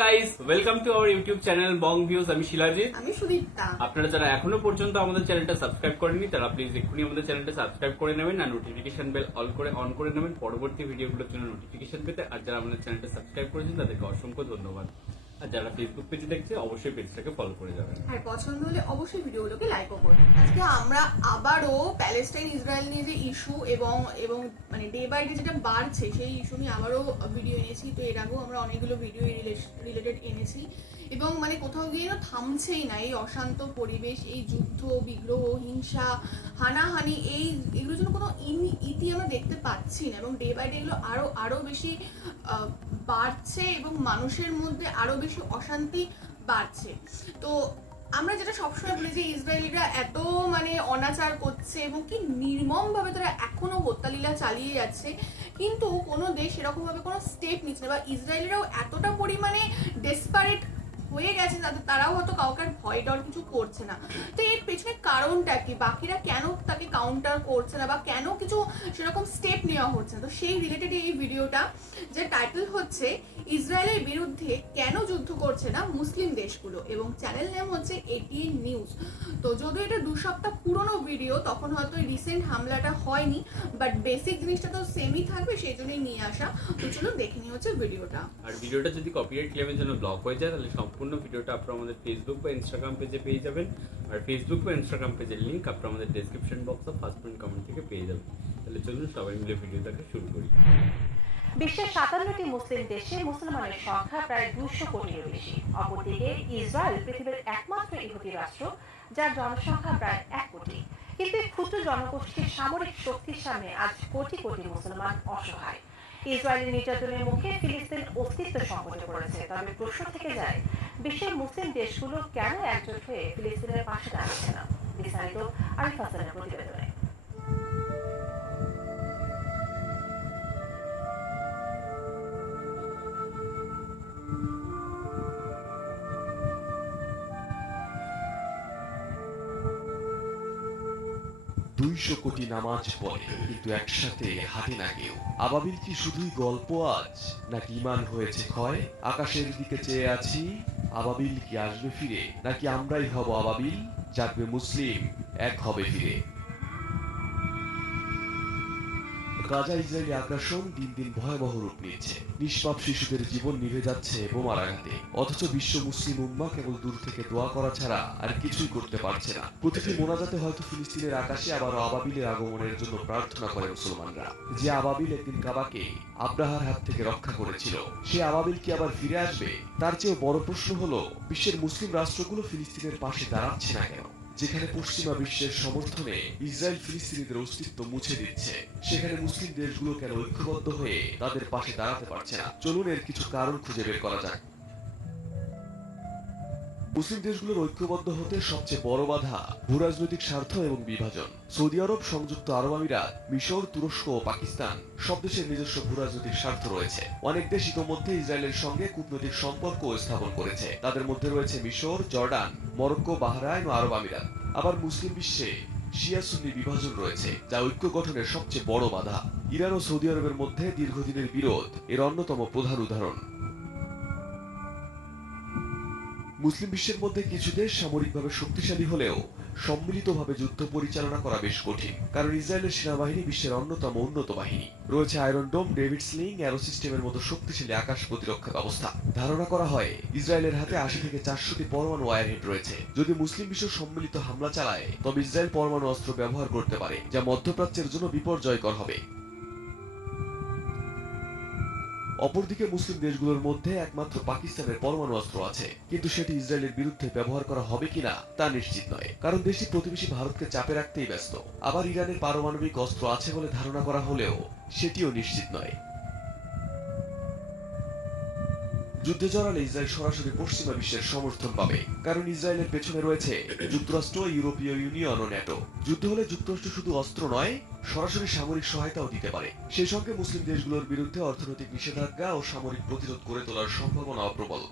Guys, welcome to our YouTube channel Bong views. আমি শিলাজিৎ। আমি সুদীপ্তা। আপনারা যারা এখনো পর্যন্ত আমাদের চ্যানেলটা সাবস্ক্রাইব করেননি তারা প্লিজ এক্ষুনি আমাদের চ্যানেলটা সাবস্ক্রাইব করে নেবেন আর নোটিফিকেশন বেল অন করে নেবেন পরবর্তী ভিডিওগুলোর জন্য নোটিফিকেশন পেতে। আর যারা আমাদের চ্যানেলটা সাবস্ক্রাইব করেছেন তাদেরকে অসংখ্য ধন্যবাদ। আর যারা ফেসবুক পেজে দেখছে অবশ্যই পেজটাকে ফলো করে যাবেন। আর পছন্দ হলে অবশ্যই ভিডিওগুলোকে লাইকও করুন। আজকে আমরা আবারও প্যালেস্টাইন ইসরায়েল নিয়ে যে ইস্যু এবং মানে ডে বাই ডে যেটা বাড়ছে সেই ইস্যু নিয়ে আবারও ভিডিও এনেছি। তো এর আগেও আমরা অনেকগুলো ভিডিও রিলেটেড এনেছি এবং মানে কোথাও গিয়ে না থামছেই না এই অশান্ত পরিবেশ, এই যুদ্ধ বিগ্রহ হিংসা হানাহানি এগুলোর জন্য কোনো ইতি আমরা দেখতে পাচ্ছি না এবং ডে বাই ডে এগুলো আরো বেশি বাড়ছে এবং মানুষের মধ্যে আরো বেশি অশান্তি বাড়ছে। তো আমরা যেটা সবসময় বলি যে ইসরায়েলিরা এত মানে অনাচার করছে এবং কি নির্মমভাবে তারা এখনো হত্যালীলা চালিয়ে যাচ্ছে, কিন্তু কোনো দেশ এরকম ভাবে কোনো স্টেপ নিচ্ছে না, বা ইসরায়েলিরাও এতটা পরিমাণে ডেসপারেট হয়ে গেছে তারাও হয়তো কাউকে ভয় ডর কিছু করছে না। তো এর পেছনে কারণটা কি, বাকিরা কেন তাকে কাউন্টার করছে না বা কেন কিছু সেরকম স্টেপ নেওয়া হচ্ছে না, তো সেই রিলেটেড এই ভিডিওটা, যে টাইটেল হচ্ছে ইসরায়েলের বিরুদ্ধে কেন যুদ্ধ করছে না মুসলিম দেশগুলো, এবং চ্যানেল নেম হচ্ছে এটিএন নিউজ। তো যদিও এটা 2 সপ্তাহ পুরনো ভিডিও, তখন হয়তো রিসেন্ট হামলাটা হয়নি, বাট বেসিক জিনিসটা তো সেমই থাকবে, সেই জন্যই নিয়ে আসা। তো চলুন দেখে নিয়ে হচ্ছে ভিডিওটা। আর ভিডিওটা যদি কপিরাইট ক্লেমের জন্য ব্লক হয়ে যায় তাহলে সম্পূর্ণ ভিডিওটা আপনারা আমাদের ফেসবুক বা ইনস্টাগ্রাম পেজে পেয়ে যাবেন। আর ফেসবুক বা ইনস্টাগ্রাম পেজের লিঙ্ক আপনারা আমাদের ডেসক্রিপশন বক্স বা ফার্স্ট পয়েন্ট কমেন্ট থেকে পেয়ে যাবেন। তাহলে চলুন সবাই মিলে ভিডিওটাকে শুরু করি। বিশ্বের 57টি মুসলিম দেশে মুসলমানের সংখ্যা প্রায় 200 কোটিরও বেশি। অপরদিকে ইসরায়েল পৃথিবীর একমাত্র ইহুদি রাষ্ট্র যার জনসংখ্যা প্রায় 1 কোটি। কিন্তু এই ক্ষুদ্র জনগোষ্ঠীর সামরিক শক্তির সামনে আজ কোটি কোটি মুসলমান অসহায়। ইসরায়েলের নির্যাতনের মুখে ফিলিস্তিন অস্তিত্ব সংকটে পড়েছে। তবে প্রশ্ন থেকে যায়, বিশ্বের মুসলিম দেশগুলো কেন একজোট হয়ে ফিলিস্তিনের পাশে দাঁড়াচ্ছে না? বিস্তারিত আরিফ হাসানের প্রতিবেদনে। 200 কোটি নামাজ পড়ে কিন্তু একসাথে হাঁটে না কেউ। আবাবিল কি শুধুই গল্প আজ, নাকি ঈমান হয়েছে ক্ষয়? আকাশের দিকে চেয়ে আছি, আবাবিল কি আসবে ফিরে, নাকি আমরাই হব আবাবিল, জাগবে মুসলিম, এক হবে ফিরে। গাজা ইসরায়েলি আগ্রাসন দিন দিন ভয়াবহ রূপ নিচ্ছে। নিষ্পাপ শিশুদের জীবন নিভে যাচ্ছে বোমার আঘাতে, অথচ বিশ্ব মুসলিম উম্মাহ কেবল দূর থেকে দোয়া করা ছাড়া আর কিছুই করতে পারছে না। প্রতিটি মোনাজাতে হয়তো ফিলিস্তিনের আকাশে আবারও আবাবিলের আগমনের জন্য প্রার্থনা করে মুসলমানরা। যে আবাবিল একদিন কাবাকে আব্রাহার হাত থেকে রক্ষা করেছিল, সে আবাবিল কি আবার ফিরে আসবে? তার চেয়েও বড় প্রশ্ন হলো, বিশ্বের মুসলিম রাষ্ট্রগুলো ফিলিস্তিনের পাশে দাঁড়াচ্ছে না কেন? যেখানে পশ্চিমা বিশ্বের সমর্থনে ইসরায়েল ফিলিস্তিনিদের অস্তিত্ব মুছে দিচ্ছে, সেখানে মুসলিম দেশগুলো কেন ঐক্যবদ্ধ হয়ে তাদের পাশে দাঁড়াতে পারছে না? চলুন এর কিছু কারণ খুঁজে বের করা যাক। মুসলিম দেশগুলোর ঐক্যবদ্ধ হতে সবচেয়ে বড় বাধা ভূরাজনৈতিক স্বার্থ এবং বিভাজন। সৌদি আরব, সংযুক্ত আরব আমিরাত, মিশর, তুরস্ক ও পাকিস্তান সব দেশের নিজস্ব ভূরাজনৈতিক স্বার্থ রয়েছে। অনেক দেশ ইতোমধ্যে ইসরায়েলের সঙ্গে কূটনৈতিক সম্পর্ক স্থাপন করেছে। তাদের মধ্যে রয়েছে মিশর, জর্ডান, মরক্কো, বাহরাইন ও আরব আমিরাত। আবার মুসলিম বিশ্বে শিয়া সুন্নি বিভাজন রয়েছে, যা ঐক্য গঠনের সবচেয়ে বড় বাধা। ইরান ও সৌদি আরবের মধ্যে দীর্ঘদিনের বিরোধ এর অন্যতম প্রধান উদাহরণ। মুসলিম বিশ্বের মধ্যে কিছু দেশ সামরিকভাবে শক্তিশালী হলেও সম্মিলিতভাবে যুদ্ধ পরিচালনা করা বেশ কঠিন, কারণ ইসরায়েলের সেনাবাহিনী বিশ্বের অন্যতম উন্নত বাহিনী। রয়েছে আয়রন ডোম, ডেভিড স্লিং, অ্যারো সিস্টেমের মতো শক্তিশালী আকাশ প্রতিরক্ষা ব্যবস্থা। ধারণা করা হয় ইসরায়েলের হাতে 80 থেকে 400টি পরমাণু ওয়ারহেড রয়েছে। যদি মুসলিম বিশ্ব সম্মিলিত হামলা চালায়, তবে ইসরায়েল পরমাণু অস্ত্র ব্যবহার করতে পারে, যা মধ্যপ্রাচ্যের জন্য বিপর্যয়কর হবে। অপরদিকে মুসলিম দেশগুলোর মধ্যে একমাত্র পাকিস্তানের পরমাণু অস্ত্র আছে, কিন্তু সেটি ইসরায়েলের বিরুদ্ধে ব্যবহার করা হবে কিনা তা নিশ্চিত নয়, কারণ দেশটি প্রতিবেশী ভারতকে চাপে রাখতেই ব্যস্ত। আবার ইরানের পারমাণবিক অস্ত্র আছে বলে ধারণা করা হলেও সেটিও নিশ্চিত নয়। যুদ্ধে জড়ালে ইসরায়েল সরাসরি পশ্চিমা বিশ্বের সমর্থন পাবে, কারণ ইসরায়েলের পেছনে রয়েছে যুক্তরাষ্ট্র, ইউরোপীয় ইউনিয়ন ও ন্যাটো। যুদ্ধ হলে যুক্তরাষ্ট্র শুধু অস্ত্র নয়, সরাসরি সামরিক সহায়তাও দিতে পারে। সেই সঙ্গে মুসলিম দেশগুলোর বিরুদ্ধে অর্থনৈতিক নিষেধাজ্ঞা ও সামরিক প্রতিরোধ গড়ে তোলার সম্ভাবনা প্রবল।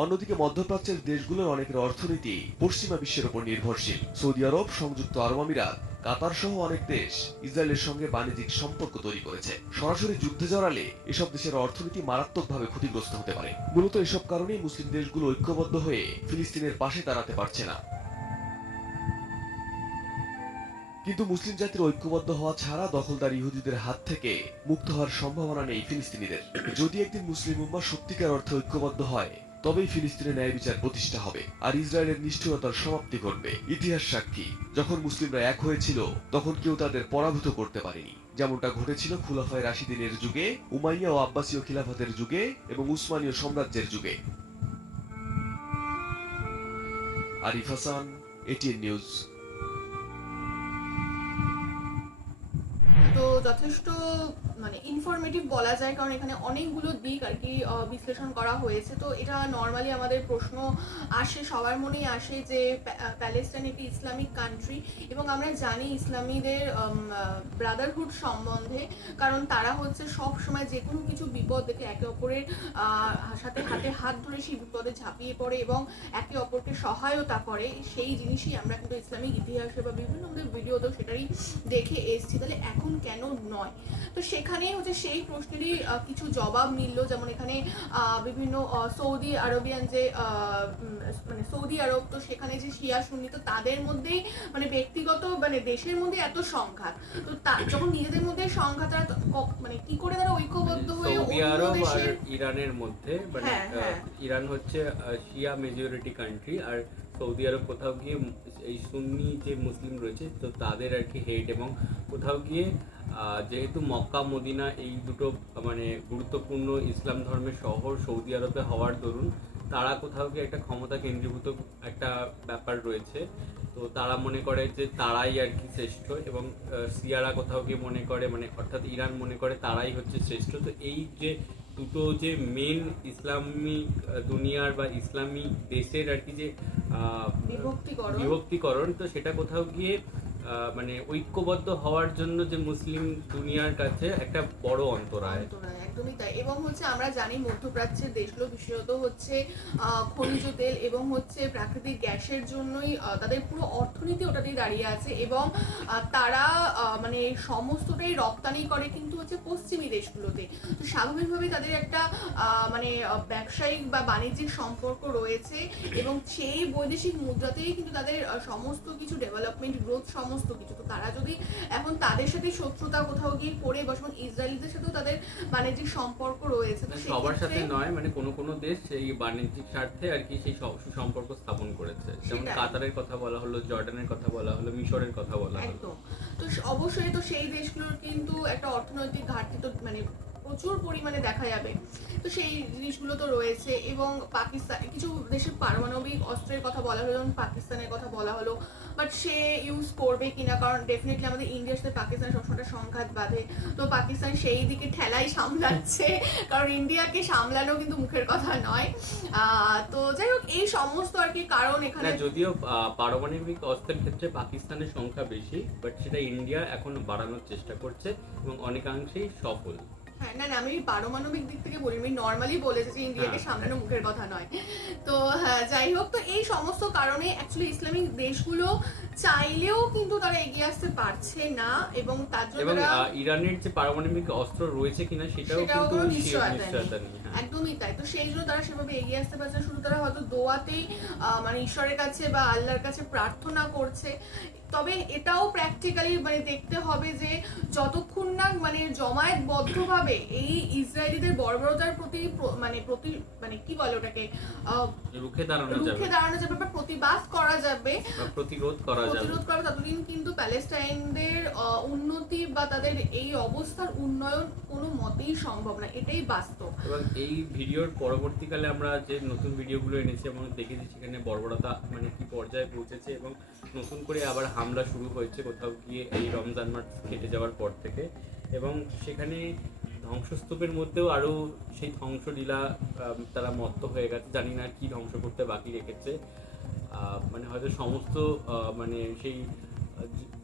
অন্যদিকে মধ্যপ্রাচ্যের দেশগুলোর অনেকের অর্থনীতি পশ্চিমা বিশ্বের উপর নির্ভরশীল। সৌদি আরব, সংযুক্ত আরব আমিরাত, কাতার সহ অনেক দেশ ইসরায়েলের সঙ্গে বাণিজ্যিক সম্পর্ক তৈরি করেছে। সরাসরি যুদ্ধে জড়ালে এসব দেশের অর্থনীতি মারাত্মকভাবে ক্ষতিগ্রস্ত হতে পারে। মূলত এসব কারণেই মুসলিম দেশগুলো ঐক্যবদ্ধ হয়ে ফিলিস্তিনের পাশে দাঁড়াতে পারছে না। কিন্তু মুসলিম জাতির ঐক্যবদ্ধ হওয়া ছাড়া দখলদার ইহুদিদের হাত থেকে মুক্ত হওয়ার সম্ভাবনা নেই ফিলিস্তিনিদের। যদি একদিন মুসলিম উম্মাহ সত্যিকার অর্থে ঐক্যবদ্ধ হয়, তবেই ফিলিস্তিনের ন্যায় বিচার প্রতিষ্ঠা হবে আর ইসরায়েলের নিষ্ঠুরতার সমাপ্তি ঘটবে। ইতিহাস সাক্ষী, যখন মুসলিমরা এক হয়েছিল তখন কেউ তাদের পরাভূত করতে পারেনি। যেমনটা ঘটেছিল খুলাফায়ে রাশিদিনের যুগে, উমাইয়া ও আব্বাসীয় খিলাফতের যুগে এবং উসমানীয় সাম্রাজ্যের যুগে। Arif Hasan, ATN news. তো যথেষ্ট মানে ইনফরমেটিভ বলা যায়, কারণ এখানে অনেকগুলো দিক আর কি বিশ্লেষণ করা হয়েছে। তো এটা নর্মালি আমাদের প্রশ্ন আসে, সবার মনেই আসে যে প্যালেস্টাইন একটি ইসলামিক কান্ট্রি এবং আমরা জানি ইসলামীদের ব্রাদারহুড সম্বন্ধে, কারণ তারা হচ্ছে সব সময় যে কোনো কিছু বিপদ দেখে একে অপরের সাথে হাতে হাত ধরে সেই বিপদে ঝাঁপিয়ে পড়ে এবং একে অপরকে সহায়তা করে। সেই জিনিসই আমরা কিন্তু ইসলামিক ইতিহাসে বা বিভিন্ন ভিডিওতেও সেটাই দেখে এসেছি। তাহলে এখন কেন নয়? তো সেখানে হচ্ছে সেই প্রশ্নেরই কিছু জবাব মিলল। যেমন এখানে বিভিন্ন সৌদি আরবিয়ান যে মানে সৌদি আরব, তো সেখানে যে শিয়া সুন্নি, তো তাদের মধ্যেই মানে ব্যক্তিগত মানে দেশের মধ্যে এত সংঘাত, তো যখন নিজেদের মধ্যে সংঘাত মানে কি করে তারা ঐক্যবদ্ধ হয়ে সৌদি অন্য আরব আর দেশের ইরানের মধ্যে মানে হ্যাঁ। ইরান হচ্ছে শিয়া মেজরিটি কান্ট্রি, আর সৌদি আরব কোথাও গিয়ে এই সুন্নি যে মুসলিম রয়েছে তো তাদের আর কি হেড, এবং কোথাও গিয়ে যেহেতু মক্কা মদিনা এই দুটো মানে গুরুত্বপূর্ণ ইসলাম ধর্মের শহর সৌদি আরবে হওয়ার দরুন তারা কোথাও গিয়ে একটা ক্ষমতা কেন্দ্রীভূত একটা ব্যাপার রয়েছে। তো তারা মনে করে যে তারাই আর কি শ্রেষ্ঠ, এবং সিয়ারা কোথাও গিয়ে মনে করে মানে অর্থাৎ ইরান মনে করে তারাই হচ্ছে শ্রেষ্ঠ। তো এই যে দুটো যে মেন ইসলামিক দুনিয়ার বা ইসলামিক দেশের আর কি যে বিভক্তিকরণ, তো সেটা কোথাও গিয়ে মানে ঐক্যবদ্ধ হওয়ার জন্য যে মুসলিম দুনিয়ার কাছে একটা বড় অন্তরায়। একদমই তাই। এবং হচ্ছে আমরা জানি মধ্যপ্রাচ্যের দেশগুলো বিশেষত হচ্ছে খনিজ তেল এবং হচ্ছে প্রাকৃতিক গ্যাসের জন্যই তাদের পুরো অর্থনীতি ওটাতেই দাঁড়িয়ে আছে, এবং তারা মানে সমস্তটাই রপ্তানি করে কিন্তু হচ্ছে পশ্চিমী দেশগুলোতে। তো স্বাভাবিকভাবেই তাদের একটা মানে ব্যবসায়িক বা বাণিজ্যিক সম্পর্ক রয়েছে, এবং সেই বৈদেশিক মুদ্রাতেই কিন্তু তাদের সমস্ত কিছু ডেভেলপমেন্ট, গ্রোথ, সমস্ত কিছু। তো তারা যদি এখন তাদের সাথে শত্রুতা কোথাও গিয়ে করে বসে, ইসরায়েলিদের সাথেও তাদের বাণিজ্যিক সম্পর্ক রয়েছে, তো সবার সাথে নয়, মানে কোনো দেশ সেই বাণিজ্যিক স্বার্থে আর কি সেই সুসম্পর্ক স্থাপন করেছে। যেমন কাতারের কথা বলা হলো, জর্ডানের কথা বলা হলো, মিশরের কথা বলা হলো। একদম। তো অবশ্যই তো সেই দেশগুলোর কিন্তু একটা অর্থনৈতিক ঘাটতি তো মানে প্রচুর পরিমাণে দেখা যাবে। তো সেই জিনিসগুলো তো রয়েছে। এবং পাকিস্তান, কিছু দেশের পারমাণবিক অস্ত্রের কথা বলা হলো, যেমন পাকিস্তানের কথা বলা হলো, বাট সে ইউজ করবে কিনা, কারণ ডেফিনেটলি আমাদের ইন্ডিয়ার সাথে পাকিস্তানের সবসময় সংঘাত বাঁধে। তো পাকিস্তান সেই দিকে ঠেলাই সামলাচ্ছে, কারণ ইন্ডিয়াকে সামলানো কিন্তু মুখের কথা নয়। তো যাই হোক, এই সমস্ত আর কি কারণ এখানে। যদিও পারমাণবিক অস্ত্রের ক্ষেত্রে পাকিস্তানের সংখ্যা বেশি, বাট সেটা ইন্ডিয়া এখন বাড়ানোর চেষ্টা করছে এবং অনেকাংশেই সফল। হ্যাঁ, না আমি পারমাণবিক দিক থেকে বলি, আমি নর্মালি বলেছি যে ইন্ডিয়াকে সামলানো মুখের কথা নয়। তো হ্যাঁ, যাই হোক, তো এই সমস্ত কারণে অ্যাকচুয়ালি ইসলামিক দেশগুলো চাইলেও কিন্তু তারা এগিয়ে আসতে পারছে না, এবং তার জন্য ইরানের যে পারমাণবিক অস্ত্র রয়েছে কিনা সেটাও কিন্তু নিশ্চয়তা নেই। একদমই তাই। তো সেই জন্য তারা সেভাবে এগিয়ে আসতে পারছে, শুধু তারা হয়তো দোয়াতেই মানে ঈশ্বরের কাছে বা আল্লাহর কাছে প্রার্থনা করছে। তবে এটাও প্র্যাকটিক্যালি মানে দেখতে হবে যে যতক্ষণ না মানে জমায়েতবদ্ধভাবে এই ইসরায়েলিদের বর্বরতার প্রতি মানে কি বলে ওটাকে রুখে দাঁড়ানো যাবে বা প্রতিবাদ করা যাবে, প্রতিরোধ করা যাবে, ততদিন কিন্তু প্যালেস্টাইনদের উন্নতি বা তাদের এই অবস্থার উন্নয়ন কোনো মতেই সম্ভব না, এটাই বাস্তব। এবং এই ভিডিওর পরবর্তীকালে আমরা যে নতুন ভিডিওগুলো এনেছি এবং দেখেছি সেখানে বর্বরতা মানে কি পর্যায়ে পৌঁছেছে, এবং নতুন করে আবার হামলা শুরু হয়েছে কোথাও গিয়ে এই রমজান মাস কেটে যাওয়ার পর থেকে, এবং সেখানে ধ্বংসস্তূপের মধ্যেও আরও সেই ধ্বংসলীলা তারা মত্ত হয়ে গেছে। জানি না কি ধ্বংস করতে বাকি রেখেছে, মানে হয়তো সমস্ত মানে সেই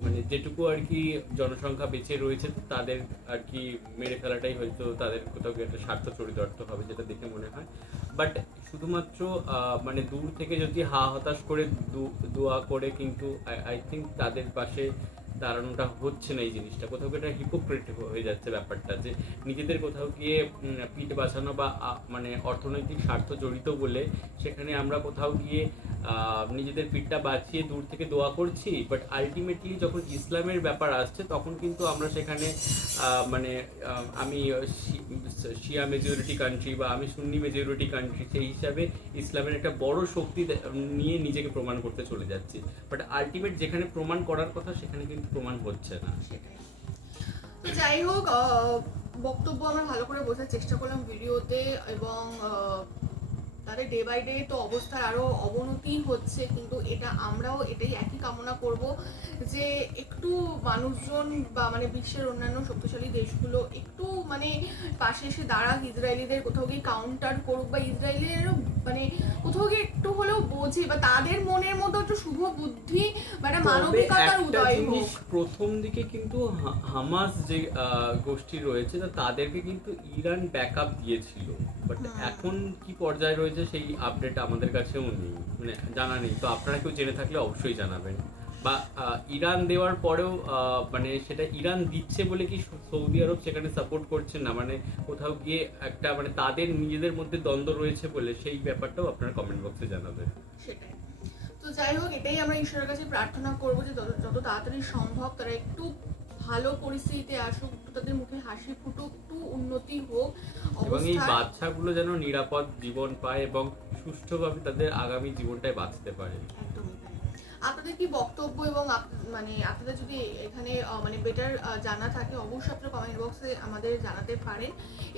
মানে যেটুকু আর কি জনসংখ্যা বেঁচে রয়েছে তাদের আর কি মেরে ফেলাটাই হয়তো তাদের কোথাও গিয়ে একটা স্বার্থ চরিতার্থ হবে, যেটা দেখে মনে হয়। বাট শুধুমাত্র মানে দূর থেকে যদি হতাশ করে দোয়া করে, কিন্তু আই থিঙ্ক তাদের পাশে দাঁড়ানোটা হচ্ছে না। এই জিনিসটা কোথাও গিয়ে একটা হিপোক্রেট হয়ে যাচ্ছে ব্যাপারটা, যে নিজেদের কোথাও গিয়ে পিঠ বাঁচানো বা মানে অর্থনৈতিক স্বার্থ জড়িত বলে সেখানে আমরা কোথাও গিয়ে নিজেদের পিঠটা বাঁচিয়ে দূর থেকে দোয়া করছি। বাট আলটিমেটলি যখন ইসলামের ব্যাপার আসছে তখন কিন্তু আমরা সেখানে মানে আমি শিয়া মেজরিটি কান্ট্রি বা আমি সুন্নি মেজরিটি কান্ট্রি, সেই হিসাবে ইসলামের একটা বড় শক্তি নিয়ে নিজেকে প্রমাণ করতে চলে যাচ্ছি। বাট আলটিমেট যেখানে প্রমাণ করার কথা সেখানে কিন্তু প্রমাণ হচ্ছে না। সেটাই। তো যাই হোক, বক্তব্য আমরা ভালো করে বোঝার চেষ্টা করলাম ভিডিওতে, এবং তাদের ডে বাই ডে তো অবস্থার আরো অবনতি হচ্ছে, কিন্তু আমরাও এটাই একই কামনা করব যে একটু মানুষজন বা মানে বিশ্বের অন্যান্য শক্তিশালী দেশগুলো একটু মানে পাশে এসে দাঁড়াক, ইসরায়েলিদের কোথাও গিয়ে কাউন্টার করুক, বা ইসরায়েলেরও মানে কোথাও গিয়ে একটু হলেও বোঝে, বা তাদের মনের মতো একটু শুভ বুদ্ধি বা একটা মানবিকতার উদয় হোক। প্রথম দিকে কিন্তু হামাস যে গোষ্ঠী রয়েছে তাদেরকে কিন্তু ইরান ব্যাকআপ দিয়েছিল, বাট এখন কি পর্যায়ে রয়েছে সেই আপডেট আমাদের কাছেও নেই, মানে জানা নেই। তো আপনারা কেউ জেনে থাকলে অবশ্যই জানাবেন। বা ইরান দেওয়ার পরেও মানে সেটা ইরান দিচ্ছে বলে কি সৌদি আরব সেখানে সাপোর্ট করছে না, মানে কোথাও গিয়ে একটা মানে তাদের নিজেদের মধ্যে দ্বন্দ্ব রয়েছে বলে, সেই ব্যাপারটাও আপনারা কমেন্ট বক্সে জানাবেন। সেটাই। তো যাই হোক, এটাই আমরা ঈশ্বরের কাছে প্রার্থনা করবো যে যত তাড়াতাড়ি সম্ভব তারা একটু ভালো পরিস্থিতিতে আসুক, একটু তাদের মুখে হাসি ফুটুক, একটু উন্নতি হোক, এবং এই বাচ্চাগুলো যেন নিরাপদ জীবন পায় এবং সুষ্ঠুভাবে তাদের আগামী জীবনটাই বাঁচতে পারে। একদমই তাই। আপনাদের কি বক্তব্য, এবং মানে আপনাদের যদি এখানে মানে বেটার জানা থাকে অবশ্যই আপনারা কমেন্ট বক্সে আমাদের জানাতে পারেন,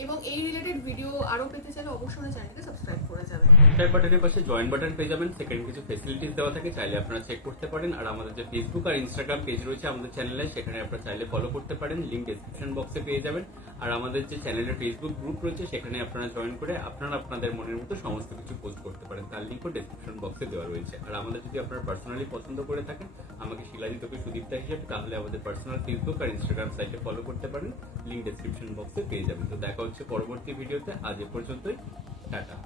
এবং এই রিলেটেড ভিডিও আরো পেতে চাইলে অবশ্যই আমাদের চ্যানেলকে সাবস্ক্রাইব করে যাবেন। সাবস্ক্রাইব বাটনের পাশে জয়েন বাটন পেয়ে যাবেন, সেখানে কিছু ফেসিলিটিস দেওয়া থাকে, চাইলে আপনারা চেক করতে পারেন। আর আমাদের যে ফেসবুক আর ইনস্টাগ্রাম পেজ রয়েছে আমাদের চ্যানেলে, সেখানে আপনারা চাইলে ফলো করতে পারেন, লিংক ডেসক্রিপশন বক্সে পেয়ে যাবেন। আর আমাদের যে চ্যানেলের ফেসবুক গ্রুপ রয়েছে সেখানে আপনারা জয়েন করে আপনারা আপনাদের মনের মতো সমস্ত কিছু পোস্ট করতে পারেন, তার লিঙ্কও ডেসক্রিপশন বক্সে দেওয়া রয়েছে। আর আমাদের যদি আপনারা পার্সোনালি পছন্দ করে থাকেন আমাকে শিলাজিৎ ওকে সুদীপ্তা হিসেবে, তাহলে আমাদের পার্সোনাল ফেসবুক আর ইনস্টাগ্রাম সাইটে ফলো করতে পারেন, লিংক ডেসক্রিপশন বক্সে পেয়ে যাবেন। তো দেখা হচ্ছে পরবর্তী ভিডিওতে, আজ এ পর্যন্তই, টাটা।